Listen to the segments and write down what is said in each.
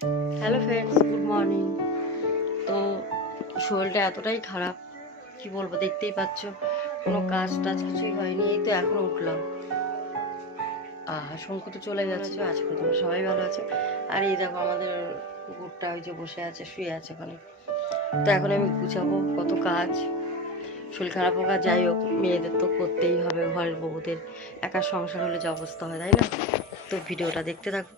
Hello friends, good morning. তো শরীরটা এতটাই খারাপ, কি বলবো, দেখতেই পাচ্ছ, কোনো কাজ টাজ কিছুই হয়নি। এই তো এখন উঠলাম। শঙ্কু তো চলে গেছে, আজকে তোমরা সবাই ভালো আছে। আর এই দেখো আমাদের কুকুরটা ওই যে বসে আছে, শুয়ে আছে ওখানে। তো এখন আমি গুছাবো, কত কাজ, শরীর খারাপ হোক আর যাই হোক, মেয়েদের তো করতেই হবে, ঘরের বউদের একা সংসার হলে যে অবস্থা হয়, তাই না? তো ভিডিওটা দেখতে থাকো।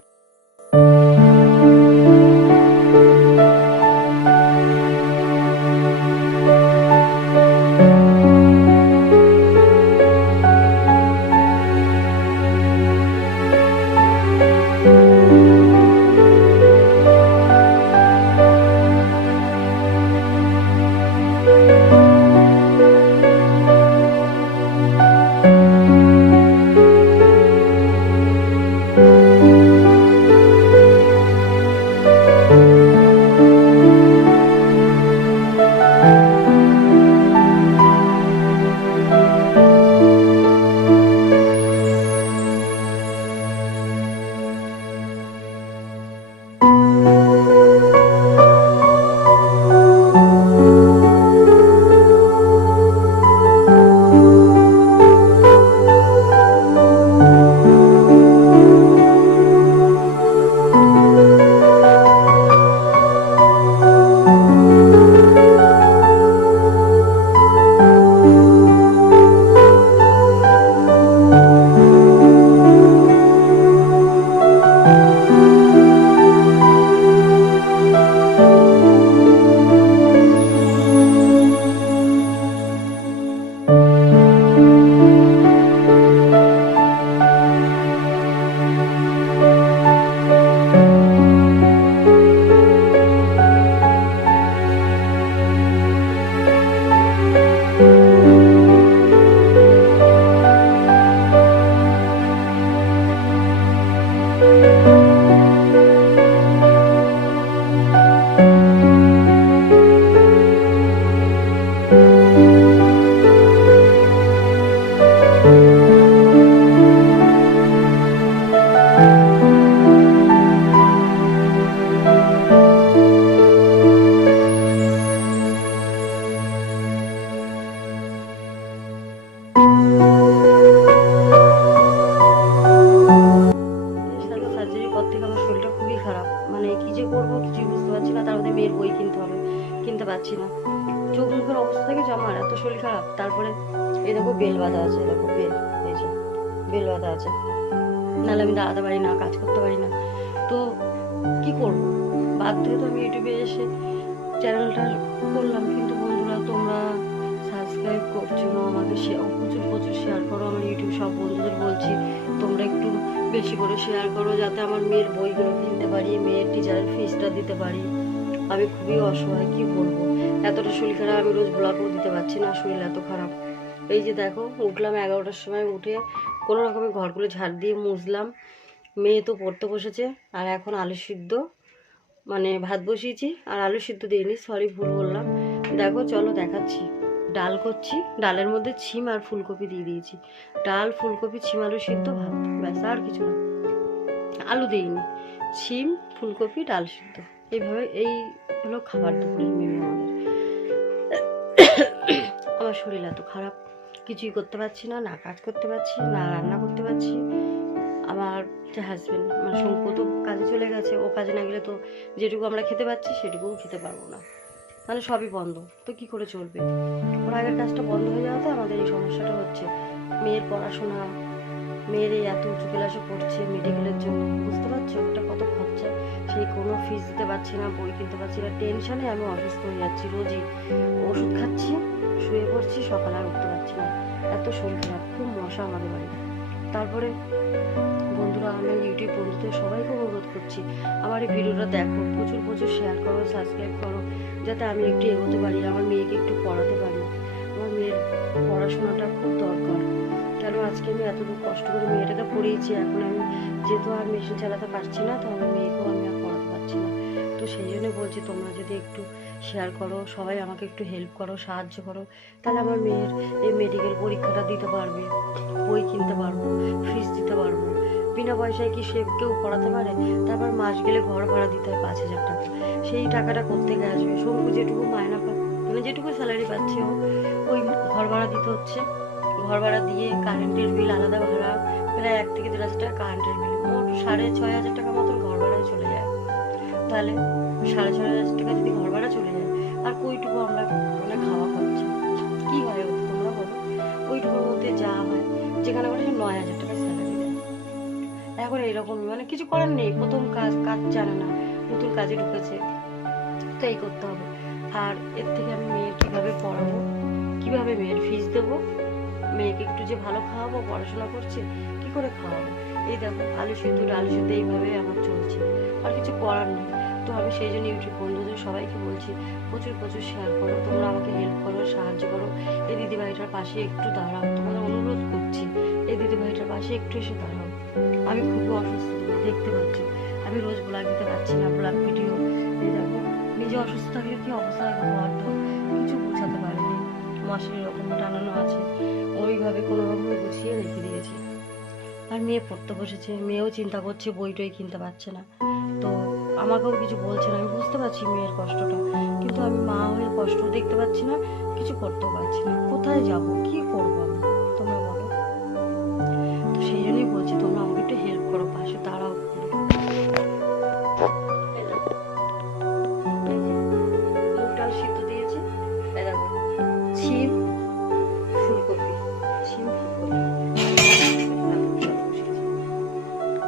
সার্জারির পর থেকে আমার শরীরটা খুবই খারাপ, মানে কি যে করবো কিছুই বুঝতে পারছি না। তার মধ্যে মেয়ের বই কিনতে হবে, কিনতে পারছি না। চোখ মুখের অবস্থা দেখেছো আমার, এত শরীর খারাপ। তারপরে এই দেখো বেল বাঁধা আছে, দেখো বেল, এই যে বেল বাঁধা আছে, নাহলে আমি দাঁড়াতে পারি না, কাজ করতে পারি না। তো কি করব, বাধ্য হয়ে তো আমি ইউটিউবে এসে চ্যানেলটা করলাম। কিন্তু বন্ধুরা, তোমরা সাবস্ক্রাইব করছো না, আমাকে প্রচুর প্রচুর শেয়ার করো। আমার ইউটিউব সব বন্ধুদের বলছি, তোমরা একটু বেশি করে শেয়ার করো, যাতে আমার মেয়ের বইগুলো কিনতে পারি, মেয়ের টিচারের ফিসটা দিতে পারি। আমি খুবই অসহায়, কি বলবো, এতটা শরীর খারাপ, আমি রোজ ব্লগও দিতে পারছি না, শরীর এত খারাপ। এই যে দেখো, উঠলাম 11টার সময়, উঠে কোনো রকমের ঘরগুলো ঝাড় দিয়ে মুছলাম। মেয়ে তো পড়তে বসেছে, আর এখন আলু সিদ্ধ, মানে ভাত বসিয়েছি, আর আলু সিদ্ধ দিইনি, সরি ভুল বললাম। দেখো চলো দেখাচ্ছি, ডাল করছি, ডালের মধ্যে ছিম আর ফুলকপি দিয়ে দিয়েছি। ডাল, ফুলকপি, ছিম, আলু সিদ্ধ, ভাত, ব্যাস, আর কিছু না, আলু দিইনি, ছিম, ফুলকপি, ডাল সিদ্ধ, এইভাবে। এই হলো খাবার দুপুরের মেনু আমাদের। আমার শরীর এত খারাপ, কিছুই করতে পারছি না, না কাজ করতে পারছি না, রান্না করতে পারছি। আমার যে হাজব্যান্ড, মানে শঙ্কু তো কাজে চলে গেছে, ও কাজে না গেলে তো যেটুকু আমরা খেতে পাচ্ছি সেটুকুও খেতে পারবো না, মানে সবই বন্ধ। তো কি করে চলবে? ওর আগের কাজটা বন্ধ হয়ে যাওয়াতে আমাদের এই সমস্যাটা হচ্ছে। মেয়ের পড়াশোনা, মেয়ের এই এত উঁচু ক্লাসে পড়ছে মেডিকেলের জন্য, বুঝতে পারছো ওটা কত খরচা। সেই কোনো ফিস দিতে পারছি না, বই কিনতে পারছি না, টেনশনে আমি অসুস্থ হয়ে যাচ্ছি। রোজই ওষুধ খাচ্ছি, শুয়ে পড়ছি, সকালে আর উঠতে পারছি না, এত শরীর খারাপ, খুব মশা আমাদের বাড়িতে। তারপরে বন্ধুরা, আমি ইউটিউব বন্ধুদের সবাইকে অনুরোধ করছি, আমার এই ভিডিওটা দেখো, প্রচুর প্রচুর শেয়ার করো, সাবস্ক্রাইব করো, যাতে আমি একটু এগোতে পারি, আমার মেয়েকে একটু পড়াতে পারি। আমার মেয়ের পড়াশোনাটা খুব দরকার। কেন আজকে আমি এতদূর কষ্ট করে মেয়েটাকে পড়িয়েছি, এখন আমি যেহেতু আর মেশিন চালাতে পারছি না, তো আমার মেয়েকেও আমি আর পড়াতে পারছি না। তো সেই জন্য বলছি, তোমরা যদি একটু শেয়ার করো, সবাই আমাকে একটু হেল্প করো, সাহায্য করো, তাহলে আমার মেয়ের এই মেডিকেল পরীক্ষাটা দিতে পারবে, বই কিনতে পারবো, ফিস দিতে পারবো। বিনা পয়সায় কি সে কেউ পড়াতে পারে? তারপর মাস গেলে ঘর ভাড়া দিতে হয় 5,000 টাকা, সেই টাকাটা কোত্থেকে আসবে? শঙ্কু যেটুকু মায়না পায়, মানে যেটুকু স্যালারি পাচ্ছে ওই ঘর ভাড়া দিতে হচ্ছে। ঘর ভাড়া দিয়ে কারেন্টের বিল আলাদা ভাড়া, প্রায় 1 থেকে 1.5 টাকা কারেন্টের বিল, মোট 6,500 টাকা মতন ঘর ভাড়ায় চলে যায়। তাহলে 6,500 টাকা যদি ঘর ভাড়া চলে যায়, আর কইটুকু আমরা মানে খাওয়া খরচা কি হয় ওতে তোমরা বলো? ওইটুকুর মধ্যে যা হয়, যেখানে বলে 9,000 টাকা স্যালারি দেয়। এখন এইরকমই, মানে কিছু করার নেই, প্রথম কাজ জানে না, নতুন কাজে ঢুকেছে, তো এই করতে হবে। আর এর থেকে আমি মেয়ের কিভাবে পড়াবো, কিভাবে মেয়ের ফিস দেবো, মেয়েকে একটু যে ভালো খাওয়াবো, পড়াশোনা করছে কি করে খাওয়াবো? এই দেখো আলু সিদ্ধ ডালু সিদ্ধ এইভাবে আমার চলছে, আর কিছু করার নেই। তো আমি সেই জন্য ইউটিউব বন্ধুদের সবাইকে বলছি, প্রচুর প্রচুর শেয়ার করো, তোমরা আমাকে হেল্প করো, সাহায্য করো। এই দিদিভাইটার পাশে একটু দাঁড়াও, তোমাদের অনুরোধ করছি, এই দিদিভাইটার পাশে একটু এসে দাঁড়াও। আমি খুবই অসুস্থ, তোমরা দেখতে পাচ্ছ, আমি রোজ ব্লগ দিতে পারছি না, ব্লগ ভিডিও। এই দেখো নিজে অসুস্থ থাকলে কি অবস্থা হওয়ার, তো কিছু বোঝাতে পারিনি, মাসের এরকম টানানো আছে, ওইভাবে কোনো রকমে গুছিয়ে রেখে দিয়েছি। আর মেয়ে পড়তে বসেছে, মেয়েও চিন্তা করছে, বই টই কিনতে পারছে না, তো আমাকেও কিছু বলছে না। আমি বুঝতে পারছি মেয়ের কষ্টটা, কিন্তু আমি মা হয়ে কষ্ট দেখতে পাচ্ছি না, কিছু করতেও পারছি না। কোথায় যাব, কি করবো আমি, তোমরা বলো? তো সেই জন্যই বলছি, তোমরা আমাকে একটু হেল্প করো, পাশে দাঁড়াও। মুগ ডাল সিদ্ধ দিয়েছি, ছিম ফুলকপি, ছিম ফুলকপি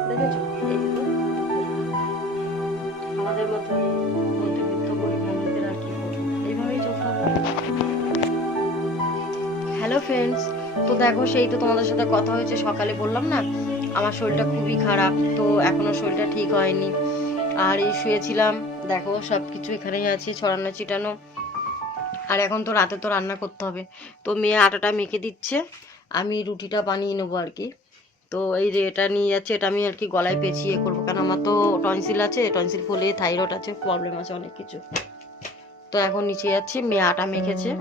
দেখেছো? এইগুলো আমাদের মতো মধ্যবিত্ত গরিব মানুষদের আর কি করবো, এইভাবেই চলতে হবে। হ্যালো ফ্রেন্ডস, তো দেখো সেই তো তোমাদের সাথে কথা হয়েছে, সকালে বললাম না আমার শরীরটা খুবই খারাপ, তো এখনো শরীরটা ঠিক হয়নি। আর এই শুয়েছিলাম, দেখো সব কিছু এখানেই আছে ছড়ানো ছিটানো। আর এখন তো রাতে তো রান্না করতে হবে, তো মেয়ে আটাটা মেখে দিচ্ছে, আমি রুটিটা বানিয়ে নেবো আর কি। তো এই যে এটা নিয়ে যাচ্ছে, এটা আমি আর কি গলায় পেঁচিয়ে করবো, কারণ আমার তো টনসিল আছে, টনসিল ফুলে থাইরয়েড আছে, প্রবলেম আছে অনেক কিছু। তো এখন নিচে যাচ্ছি, মেয়ে আটা মেখেছে।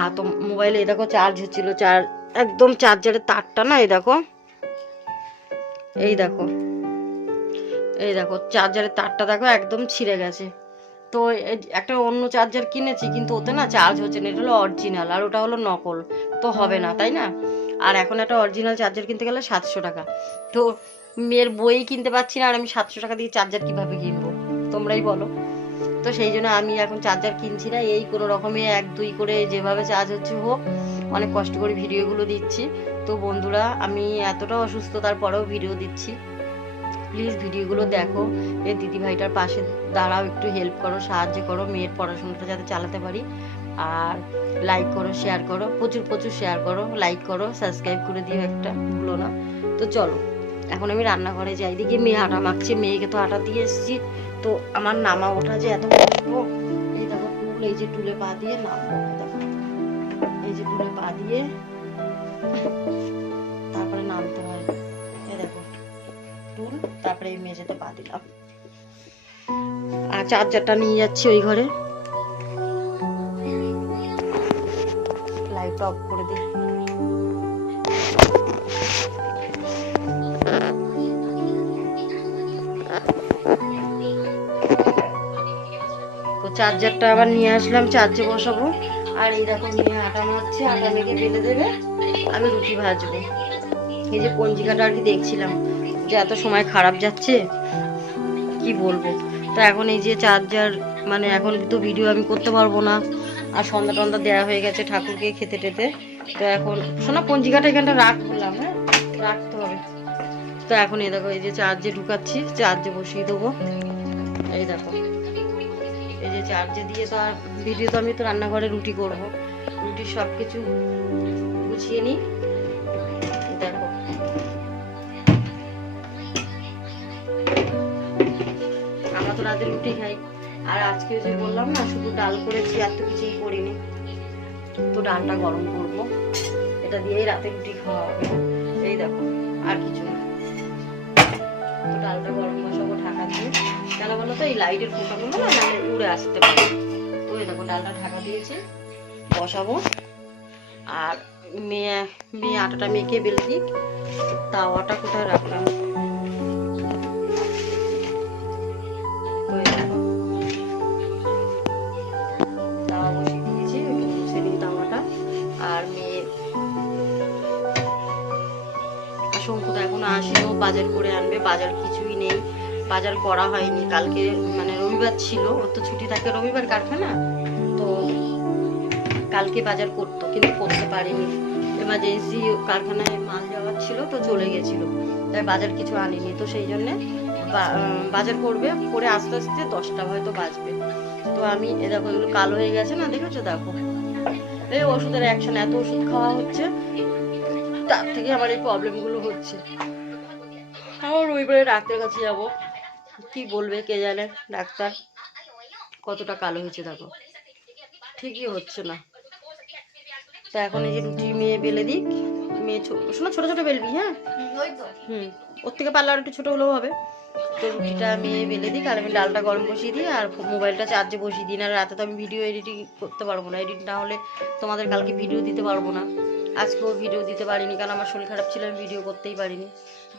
আর তো মোবাইলে এই দেখো চার্জ হচ্ছিল, একদম চার্জারের তারটা না, এই দেখো এই দেখো এই দেখো চার্জারের তারটা দেখো একদম ছিঁড়ে গেছে। তো একটা অন্য চার্জার কিনেছি, কিন্তু ওতে না চার্জ হচ্ছে না, এটা হলো অরিজিনাল আর ওটা হলো নকল, তো হবে না তাই না? আর এখন একটা অরিজিনাল চার্জার কিনতে গেলে 700 টাকা, তো মেয়ের বই কিনতে পারছি না, আর আমি 700 টাকা দিয়ে চার্জার কিভাবে কিনবো তোমরাই বলো? তো সেই জন্য আমি এখন চার্জার কিনছি না, এই কোনো রকমে 1-2 করে যেভাবে চার্জ হচ্ছে হোক, অনেক কষ্ট করে ভিডিওগুলো দিচ্ছি। তো বন্ধুরা আমি এতটা অসুস্থ, তারপরেও ভিডিও দিচ্ছি, প্লিজ ভিডিওগুলো দেখো, এই দিদিভাইটার পাশে দাঁড়াও, একটু হেল্প করো, সাহায্য করো, মেয়ের পড়াশোনাটা যাতে চালাতে পারি। আর লাইক করো, শেয়ার করো, প্রচুর প্রচুর শেয়ার করো, লাইক করো, সাবস্ক্রাইব করে দিও একটা, ভুলো না। তো চলো এখন আমি রান্নাঘরে যাই, দিকে মেয়ে আটা মাখছে, মেয়েকে তো আটা দিয়ে এসেছি। তো আমার নামা ওঠা যে এত কষ্ট, এই দেখো টুল, এই যে টুলে পা দিয়ে নামবো, দেখো এই যে টুলে পা দিয়ে তারপরে নামতে হয়, এই দেখো টুল, তারপরে এই মেঝেতে পা দিলাম। আর চার্জারটা নিয়ে যাচ্ছি ওই ঘরে, লাইট অফ করে দিই। তো চার্জারটা আবার নিয়ে আসলাম, চার্জে বসাবো। আর এই দেখো নিয়ে আটা মাখছে, আটা মেখে বেলে দেবে, আমি রুটি ভাজবো। এই যে পঞ্জিকাটা আর কি দেখছিলাম যে এত সময় খারাপ যাচ্ছে, কি বলবো। তো এখন এই যে চার্জার, মানে এখন তো ভিডিও আমি করতে পারবো না, আর সন্ধ্যা টন্ধা দেওয়া হয়ে গেছে ঠাকুরকে খেতে টেতে। তো এখন শোনা পঞ্জিকাটা এখানটা রাখলাম, হ্যাঁ রাখতে হবে। তো এখন এই দেখো এই যে চার্জে ঢুকাচ্ছি, চার্জে বসিয়ে দেবো। এই দেখো এই যে চার্জে দিয়ে, তো আর ভিডিও তো আমি তো রান্নাঘরে রুটি করব, রুটির সব কিছু গুছিয়ে নিই। দেখো আমরা তো রাতে রুটি খাই, আর আজকে যে বললাম না শুধু ডাল করেছি, আর তো কিছুই করিনি। তো ডালটা গরম করবো, এটা দিয়েই রাতে রুটি খাওয়া হবে, এই দেখো আর কিছু না। তো ডালটা গরম বসাবো ঢাকা দিয়ে, কেন বলো তো এই লাইটের ফোঁটাগুলো না মানে উড়ে আসতে পারে। তো এই দেখো ডালটা ঢাকা দিয়েছি, বসাবো। আর মেয়ে আটাটা মেখে বেলে দিই। তাওয়াটা কোথায় রাখলাম, তো এই দেখো তাওয়া বসিয়ে দিয়েছি, একটু মুছে নিই তাওয়াটা। আর মেয়ে শঙ্কু তো এখনো আসেও, বাজার করে আনবে, বাজার কিছুই নেই, বাজার করা হয়নি। কালকে মানে রবিবার ছিল, ওর তো ছুটি থাকে রবিবার কারখানা, তো কালকে বাজার করতো কিন্তু করতে পারিনি, এমার্জেন্সি কারখানায় মাল যাওয়ার ছিল তো চলে গেছিল, তাই বাজার কিছু আনিনি। তো সেই জন্যে বাজার করবে, করে আস্তে আস্তে 10টা হয়তো বাজবে। তো আমি এ দেখো এগুলো কালো হয়ে গেছে না, দেখেছো? দেখো এই ওষুধের অ্যাকশন, এত ওষুধ খাওয়া হচ্ছে, তার থেকে আমার এই প্রবলেমগুলো হচ্ছে। আমার রবিবারে ডাক্তারের কাছে যাবো, কি বলবে কে জানে ডাক্তার, কতটা কালো হয়েছে দেখো, ঠিকই হচ্ছে না। তো এখন এই যে রুটি মেয়ে বেলে দিক, মেয়ে শোনো ছোট ছোট বেলবি, হ্যাঁ হুম, ওর থেকে পারলে আর একটু ছোট হলেও হবে। তো রুটিটা মেয়ে বেলে দিক, আর আমি ডালটা গরম বসিয়ে দিই, আর মোবাইলটা চার্জে বসিয়ে দিই। না রাতে তো আমি ভিডিও এডিটিং করতে পারবো না, এডিট না হলে তোমাদের কালকে ভিডিও দিতে পারবো না। আজকেও ভিডিও দিতে পারিনি, কারণ আমার শরীর খারাপ ছিল, আমি ভিডিও করতেই পারিনি।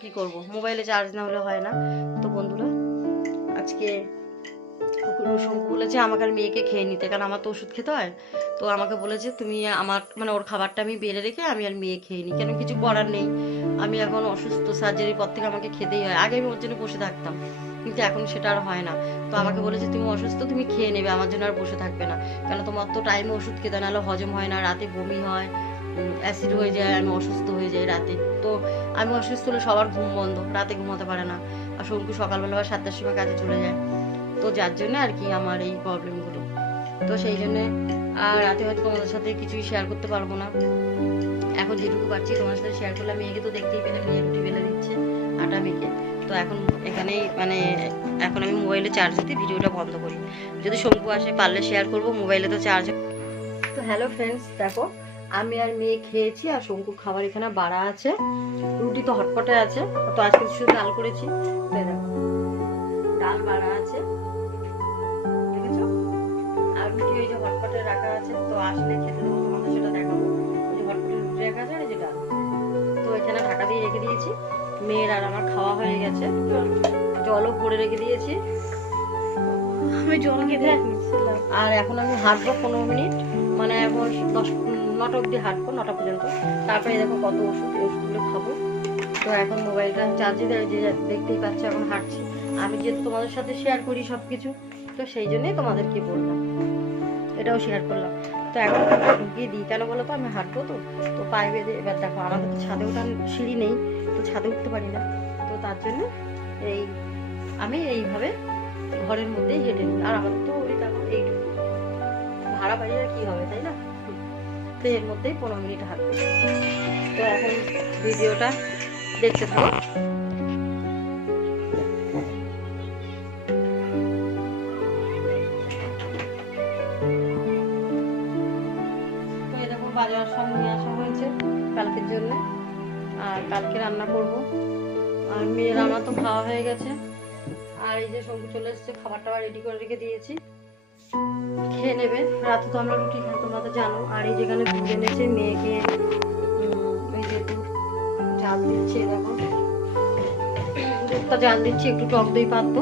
কি করব, মোবাইলে চার্জ না হলে হয় না। তো বন্ধুরা আজকে শঙ্কু বলেছে আমাকে আর মেয়েকে খেয়ে নিতে, কারণ আমার তো ওষুধ খেতে হয়। তো আমাকে বলেছে তুমি আমার মানে ওর খাবারটা আমি বেড়ে রেখে আমি আর মেয়ে খেয়ে নিই, কেন কিছু করার নেই, আমি এখন অসুস্থ, সার্জারির পর থেকে আমাকে খেতেই হয়। আগে আমি ওর জন্য বসে থাকতাম, কিন্তু এখন সেটা আর হয় না। তো আমাকে বলেছে তুমি অসুস্থ, তুমি খেয়ে নেবে, আমার জন্য আর বসে থাকবে না, কেন তোমার তো টাইমে ওষুধ খেতে, নাহলে হজম হয় না, রাতে বমি হয়, অ্যাসিড হয়ে যায়, আমি অসুস্থ হয়ে যাই রাতে। তো আমি অসুস্থ হলে সবার ঘুম বন্ধ, রাতে ঘুমাতে পারে না, আর শঙ্কু সকালবেলা আবার 7টার সময় কাজে চলে যায়। তো যার জন্য আর কি আমার এই প্রবলেমগুলো। তো সেই জন্য আর রাতে হয়তো তোমাদের সাথে কিছুই শেয়ার করতে পারবো না, এখন যেটুকু পারছি তোমার সাথে শেয়ার করলাম। মেয়েকে তো দেখতেই পেলে, মেয়ে রুটি বেলে দিচ্ছে আটা মেখে। তো এখন এখানেই মানে এখন আমি মোবাইলে চার্জ দিতে ভিডিওটা বন্ধ করি, যদি শঙ্কু আসে পারলে শেয়ার করবো, মোবাইলে তো চার্জ। তো হ্যালো ফ্রেন্ডস, দেখো আমি আর মেয়ে খেয়েছি, আর শঙ্কুর খাবার এখানে বাড়া আছে, রুটি তো হটপটে আছে, তো আজকে শুধু ডাল করেছি। তো দেখো ডাল বাড়া আছে, দেখেছো, আর রুটি ওই যে হটপটে রাখা আছে, তো আসলে খেতে দেবো তোমাদের, সেটা দেখাবো। ওই যে হটপটে রুটি রাখা আছে আর এই যে ডাল, তো এখানে ঢাকা দিয়ে রেখে দিয়েছি। মেয়ের আর আমার খাওয়া হয়ে গেছে, জলও ভরে রেখে দিয়েছি, আমি জল খেতে নিচ্ছিলাম। আর এখন আমি হাঁটবো 15 মিনিট, মানে এখন 9টা অব্দি হাঁটবো, 9টা পর্যন্ত। তারপরে দেখো কত ওষুধ, ওষুধগুলো খাবো। তো এখন মোবাইলটা চার্জে দেয়, যে দেখতেই পাচ্ছি এখন হাঁটছি। আমি যেহেতু তোমাদের সাথে শেয়ার করি সব কিছু, তো সেই জন্যই তোমাদেরকে বললাম, এটাও শেয়ার করলাম। তো এখন ঢুকিয়ে দিই, কেন বলো তো, আমি হাঁটবো তো, তো পায়ে বেঁধে। এবার দেখো আমাদের তো ছাদে ওঠার সিঁড়ি নেই, তো ছাদে উঠতে পারি না, তো তার জন্য এই আমি এইভাবে ঘরের মধ্যেই হেঁটে নিই। আর আমাদের তো ওই দেখো এইটুকু ভাড়া বাড়িয়ে কি হবে, তাই না? তো এর মধ্যেই 15 মিনিট হাঁটবো। তো এখন ভিডিওটা দেখতে থাকো। তো এই দেখো বাজার সব নিয়ে আসা হয়েছে কালকের জন্য, আর কালকে রান্না করব। আর মেয়ের আমার তো খাওয়া হয়ে গেছে, আর এই যে শঙ্কু চলে এসেছে, খাবার টাবার রেডি করে রেখে দিয়েছি, খেয়ে নেবে। রাতে তো আমরা রুটি খাই, তোমরা তো জানো। আর এই যেখানে দুধ এনেছে মেয়েকে, এই যে দুধ জাল দিচ্ছি, দেখো দুধটা জাল দিচ্ছি, একটু টক দই পাতবো,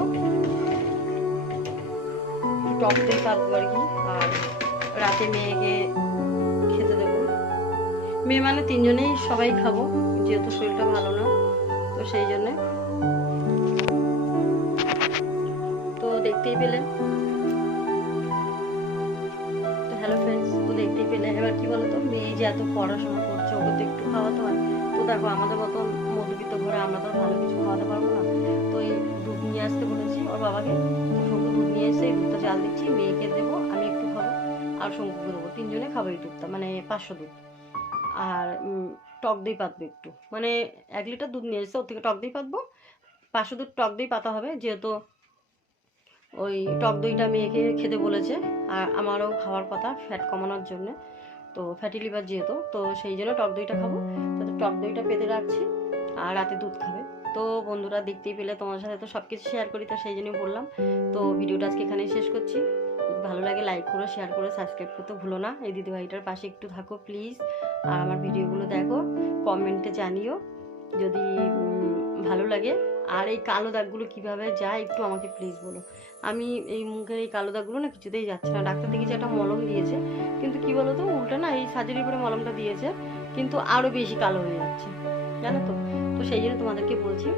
টক দই পাতবো আর কি। আর রাতে মেয়েকে খেতে দেবো, মেয়ে মানে 3জনেই সবাই খাবো, যেহেতু শরীরটা ভালো না, তো সেই জন্যে। তো দেখতেই পেলে, তো হ্যালো ফ্রেন্ডস, তো দেখতেই পেলে। এবার কি বলতো, মেয়ে যে এত পড়াশোনা করছে, ওকে তো একটু খাওয়াতে হয়। তো দেখো আমাদের মতন মধ্যবিত্ত ঘরে আমরা তো ভালো কিছু খাওয়াতে পারবো না, তো এই দুধ নিয়ে আসতে বলেছি ওর বাবাকে। তো শঙ্কু দুধ নিয়ে এসে এই দুধটা জাল দিচ্ছি, মেয়েকে দেবো, আমি একটু খাবো, আর শঙ্কুকে দেবো, 3জনে খাবো এই দুধটা, মানে 500 দুধ। আর টক দই পাতবো একটু, মানে 1 লিটার দুধ নিয়ে এসে ওর থেকে টক দই পাতবো, 500 দুধ টক দই পাতা হবে, যেহেতু ওই টক দইটা মেয়েকে খেতে বলেছে, আর আমারও খাওয়ার কথা ফ্যাট কমানোর জন্য, তো ফ্যাটি লিভার যেহেতু, তো সেই জন্য টক দইটা খাবো। তো টক দইটা পেতে রাখছি, আর রাতে দুধ খাবে। তো বন্ধুরা দেখতেই পেলে, তোমার সাথে তো সব কিছু শেয়ার করি, তো সেই জন্যই বললাম। তো ভিডিওটা আজকে এখানেই শেষ করছি, যদি ভালো লাগে লাইক করো, শেয়ার করো, সাবস্ক্রাইব করতে ভুলো না। এই দিদিভাইটার পাশে একটু থাকো প্লিজ, আর আমার ভিডিওগুলো দেখো, কমেন্টে জানিও যদি ভালো লাগে। আর এই কালো দাগগুলো কিভাবে যায় একটু আমাকে প্লিজ বলো। আমি এই মুখের এই কালো দাগগুলো না কিছুতেই যাচ্ছে না। ডাক্তার দেখেছি, একটা মলম দিয়েছে, কিন্তু কি বলো তো, উল্টো না এই সার্জারির পরে মলমটা দিয়েছে, কিন্তু আরো বেশি কালো হয়ে যাচ্ছে, জানো তো। তো সেই জন্য তোমাদেরকে বলছি,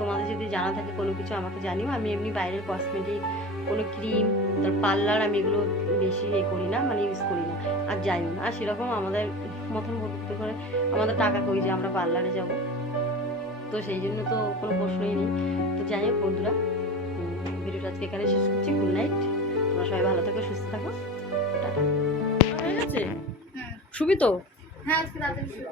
তোমাদের যদি জানা থাকে কোনো কিছু আমাকে জানিও। আমি এমনি বাইরের কসমেটিক, কোনো ক্রিম, তার পার্লার, আমি এগুলো বেশি করি না, মানে ইউজ করি না, আর যাইও না। আর সেরকম আমাদের মতন ভর্তি করে আমাদের টাকা কই যে আমরা পার্লারে যাব, তো সেই জন্য তো কোনো প্রশ্নই নেই। তো যাই হোক বন্ধুরা, ভিডিওটা আজকে এখানে শেষ করছি। গুড নাইট, তোমরা সবাই ভালো থাকো, সুস্থ থাকো, টাটা। হয়ে গেছে, শুবি তো? হ্যাঁ, আজকে রাতে শুরু।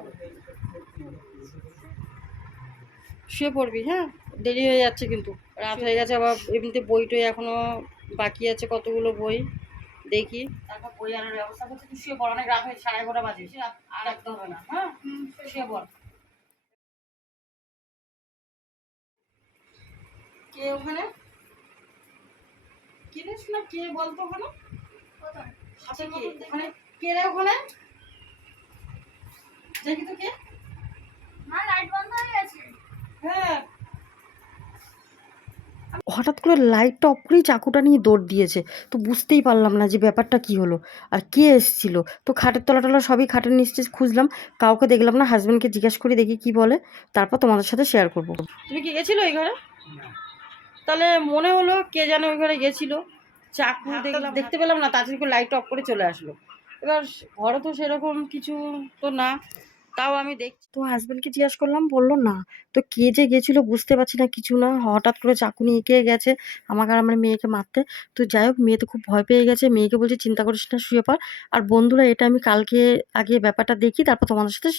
শুয়ে পড়বি, হ্যাঁ, দেরি হয়ে যাচ্ছে কিন্তু, রাত হয়ে গেছে। আবার এমনিতে বই টই এখনো বাকি আছে, কতগুলো বই দেখি, তারপর বই আনার ব্যবস্থা করছি। তুই শুয়ে পড়, অনেক রাত হয়েছে, 11:30 বাজে, সে আর রাখতে হবে না, হ্যাঁ, শুয়ে পড়। কে ওখানে? কে রে শোনা, কে বলতো ওখানে? আচ্ছা, কে ওখানে? কে রে ওখানে? দেখি তো কে। মা, লাইট বন্ধ হয়ে গেছে। হ্যাঁ, হঠাৎ করে লাইটটা অফ করেই চাকুটা নিয়ে দৌড় দিয়েছে। তো বুঝতেই পারলাম না যে ব্যাপারটা কি হলো আর কে এসেছিল। তো খাটের তলা টলা সবই, খাটের নিচে খুঁজলাম, কাউকে দেখলাম না। হাজব্যান্ডকে জিজ্ঞেস করি দেখি কি বলে, তারপর তোমাদের সাথে শেয়ার করবো। তুমি কি গেছিল ওই ঘরে? তাহলে মনে হলো কে যেন ওই ঘরে গেছিল। চাকু দেখলাম, দেখতে পেলাম না, তাড়াতাড়ি করে লাইট অফ করে চলে আসলো। এবার ঘরে তো সেরকম কিছু তো না, তাও আমি দেখছি। তো হাজব্যান্ডকে জিজ্ঞাসা করলাম, বললো না। তো কে যে গেছিল বুঝতে পারছি না, কিছু না, হঠাৎ করে চাকু নিয়ে কে গেছে আমাকে আর আমার মেয়েকে মারতে। তো যাই হোক, মেয়ে তো খুব ভয় পেয়ে গেছে। মেয়েকে বলছি চিন্তা করিস না, শুয়ে পড়। আর বন্ধুরা, এটা আমি কালকে আগে ব্যাপারটা দেখি, তারপর তোমাদের সাথে